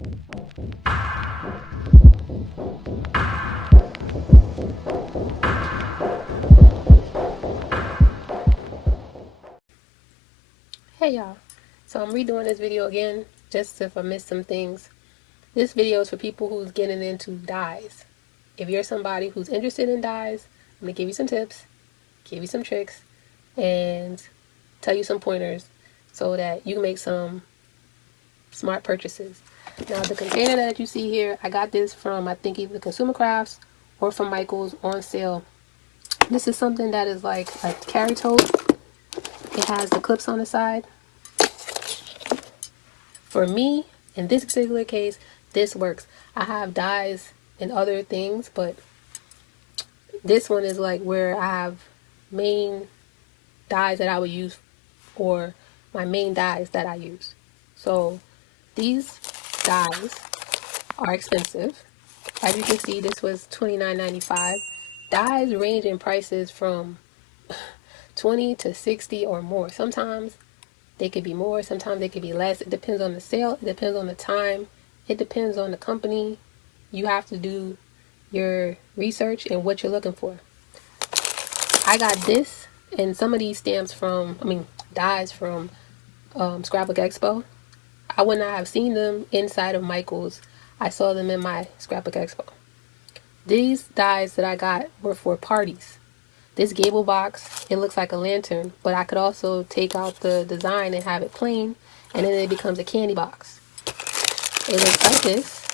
Hey y'all, so I'm redoing this video again, just if I missed some things. This video is for people who's getting into dyes. If you're somebody who's interested in dyes, I'm going to give you some tips, give you some tricks, and tell you some pointers so that you can make some smart purchases. Now the container that you see here, I got this from I think either Consumer Crafts or from Michael's on sale. This is something that is like a carry tote. It has the clips on the side. For me, in this particular case, this works. I have dyes and other things, but this one is like where I have main dyes that I would use, or my main dyes that I use. So these dyes are expensive. As you can see, this was $29.95. Dyes range in prices from 20 to 60 or more. Sometimes they could be more, sometimes they could be less. It depends on the sale, it depends on the time, it depends on the company. You have to do your research and what you're looking for. I got this and some of these stamps from, dyes from Scrapbook Expo. I would not have seen them inside of Michael's. I saw them in my Scrapbook Expo. These dyes that I got were for parties. This gable box, it looks like a lantern, but I could also take out the design and have it plain, and then it becomes a candy box. It looks like this,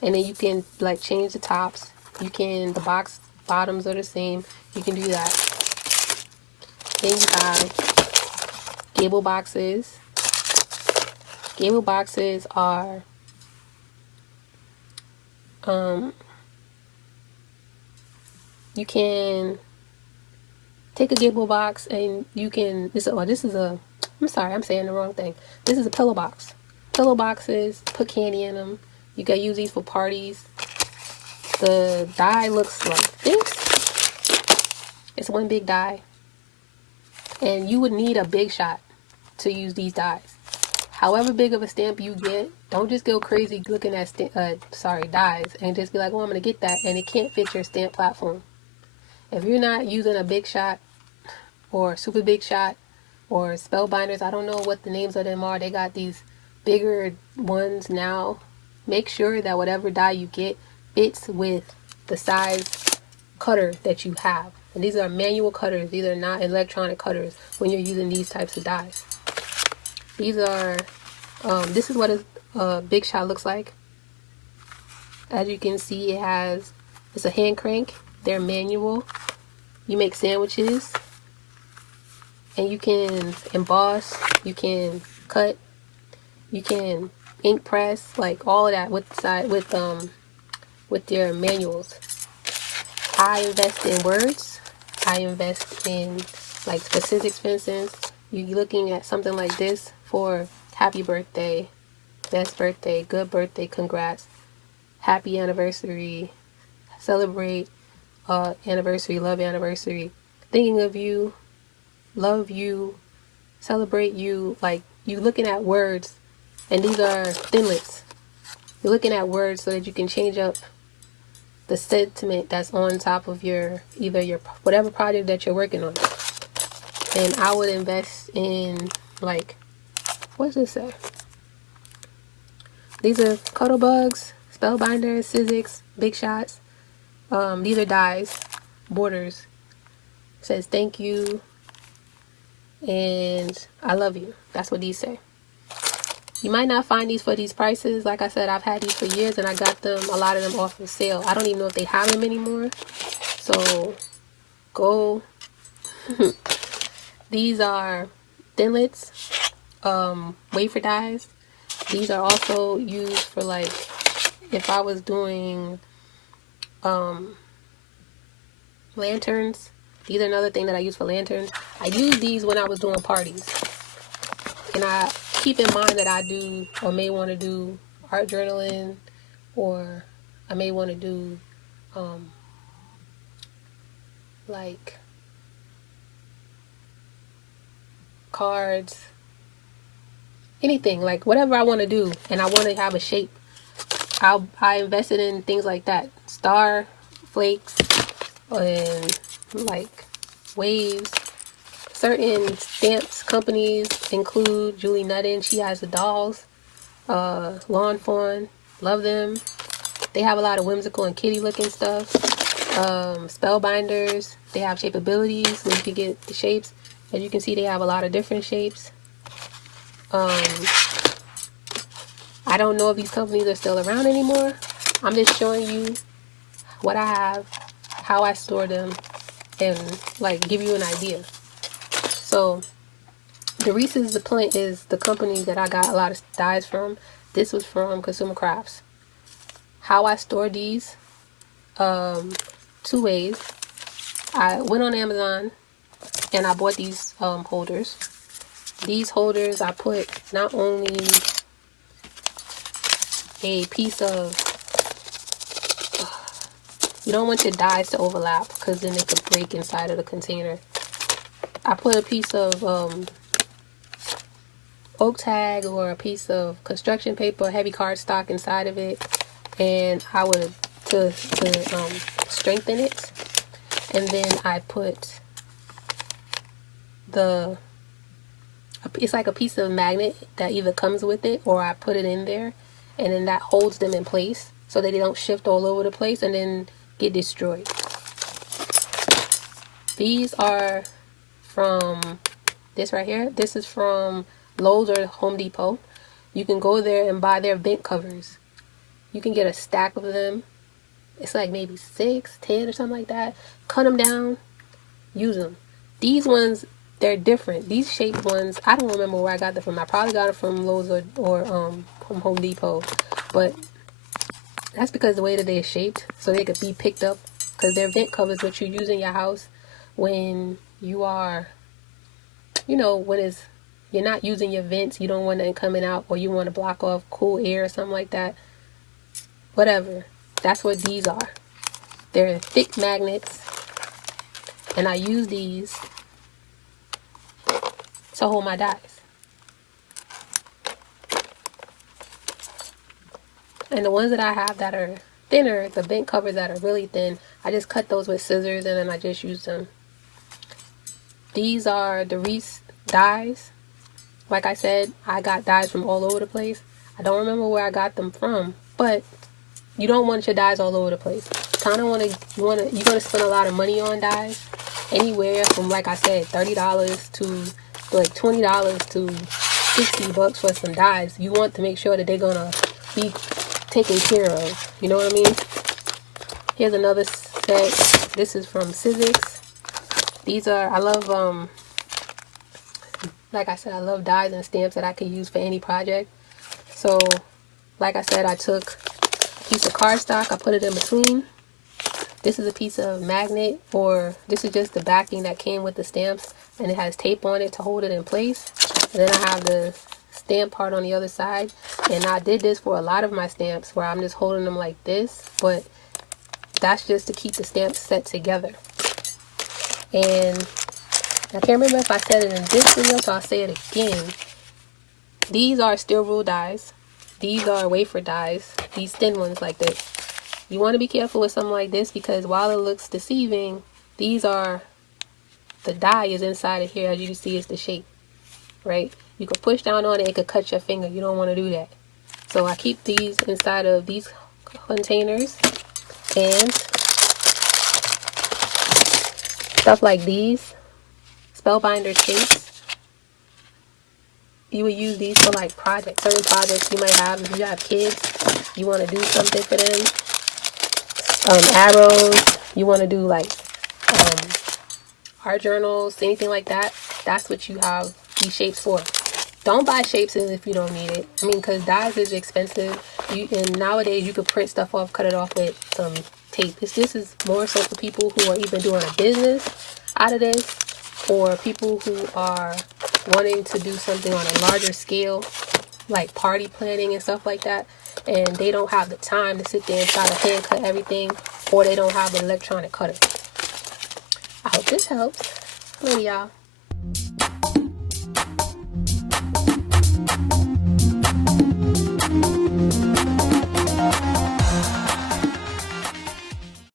and then you can like change the tops. You can, the box bottoms are the same. You can do that. Then you have gable boxes. Gable boxes are you can take a gable box and you can, I'm sorry, I'm saying the wrong thing. This is a pillow box. Pillow boxes, put candy in them. You can use these for parties. The die looks like this. It's one big die. And you would need a big shot to use these dies. However big of a stamp you get, don't just go crazy looking at dies and just be like, oh, I'm going to get that, and it can't fit your stamp platform. If you're not using a big shot or super big shot or spellbinders, I don't know what the names of them are. They got these bigger ones now. Make sure that whatever die you get fits with the size cutter that you have. And these are manual cutters. These are not electronic cutters when you're using these types of dies. These are, this is what a big shot looks like. As you can see, it's a hand crank. They're manual. You make sandwiches. And you can emboss, you can cut, you can ink press, like all of that with their manuals. I invest in words. I invest in like specifics, for instance. You're looking at something like this for happy birthday, best birthday, good birthday, congrats, happy anniversary, celebrate anniversary, love anniversary, thinking of you, love you, celebrate you. Like, you looking at words, and these are thinlits. You're looking at words so that you can change up the sentiment that's on top of your whatever project that you're working on. And I would invest in, like, what's this say? These are cuddle bugs, spellbinders, Sizzix, big shots. These are dies, borders. It says thank you and I love you. That's what these say. You might not find these for these prices. Like I said, I've had these for years and I got them, a lot of them off of sale. I don't even know if they have them anymore. So go. These are thinlits, wafer dies. These are also used for, like, if I was doing lanterns. These are another thing that I use for lanterns. I use these when I was doing parties. And I keep in mind that I do or may want to do art journaling, or I may want to do like cards anything, like whatever I want to do and I want to have a shape, I invested in things like that. Star flakes and like waves. Certain stamps companies include Julie Nutten. She has the dolls. Lawn Fawn. Love them. They have a lot of whimsical and kitty looking stuff. Spellbinders. They have shapeabilities where you can get the shapes. As you can see, they have a lot of different shapes. I don't know if these companies are still around anymore. I'm just showing you what I have, how I store them, and like give you an idea. So the Reese's the Plant is the company that I got a lot of dyes from. This was from Consumer Crafts. How I store these, 2 ways. I went on Amazon and I bought these holders. These holders I put not only a piece of, you don't want your dyes to overlap because then it could break inside of the container. I put a piece of oak tag or a piece of construction paper, heavy cardstock inside of it, and I would to strengthen it. And then I put it's like a piece of magnet that either comes with it or I put it in there, and then that holds them in place so that they don't shift all over the place and then get destroyed. These are from this right here. This is from Lowe's or Home Depot. You can go there and buy their vent covers. You can get a stack of them. It's like maybe 6, 10 or something like that. Cut them down, use them. These ones, they're different. These shaped ones, I don't remember where I got them from. I probably got them from Lowe's or from Home Depot. But that's because the way that they're shaped, so they could be picked up. Because they're vent covers, which you use in your house when you are, when you're not using your vents, you don't want it coming out, or you want to block off cool air or something like that. Whatever. That's what these are. They're thick magnets, and I use these to hold my dyes. And the ones that I have that are thinner, the vent covers that are really thin, I just cut those with scissors and then I just use them. These are the Reese dyes. Like I said, I got dyes from all over the place. I don't remember where I got them from, but you don't want your dyes all over the place. You're gonna spend a lot of money on dyes, anywhere from, like I said, $30 to like $20 to $60 for some dyes. You want to make sure that they're gonna be taken care of. You know what I mean? Here's another set. This is from Sizzix. These are, I love, like I said, I love dyes and stamps that I could use for any project. So, like I said, I took a piece of cardstock, I put it in between. This is a piece of magnet, or this is just the backing that came with the stamps, and it has tape on it to hold it in place. And then I have the stamp part on the other side, and I did this for a lot of my stamps where I'm just holding them like this, but that's just to keep the stamps set together. And I can't remember if I said it in this video, so I'll say it again. These are steel rule dies. These are wafer dies. These thin ones like this. You want to be careful with something like this because while it looks deceiving, these are, the die is inside of here. As you can see, it's the shape, right? You could push down on it, it could cut your finger. You don't want to do that. So I keep these inside of these containers, and stuff like these spellbinder shapes, you would use these for like projects, certain projects you might have. If you have kids, you want to do something for them. Arrows, you want to do like art journals, anything like that. That's what you have these shapes for. Don't buy shapes if you don't need it. I mean, because dyes is expensive. And nowadays you could print stuff off, cut it off with some tape. This is more so for people who are even doing a business out of this, or people who are wanting to do something on a larger scale, like party planning and stuff like that, and they don't have the time to sit there and try to hand cut everything, or they don't have an electronic cutter. I hope this helps. Later, y'all.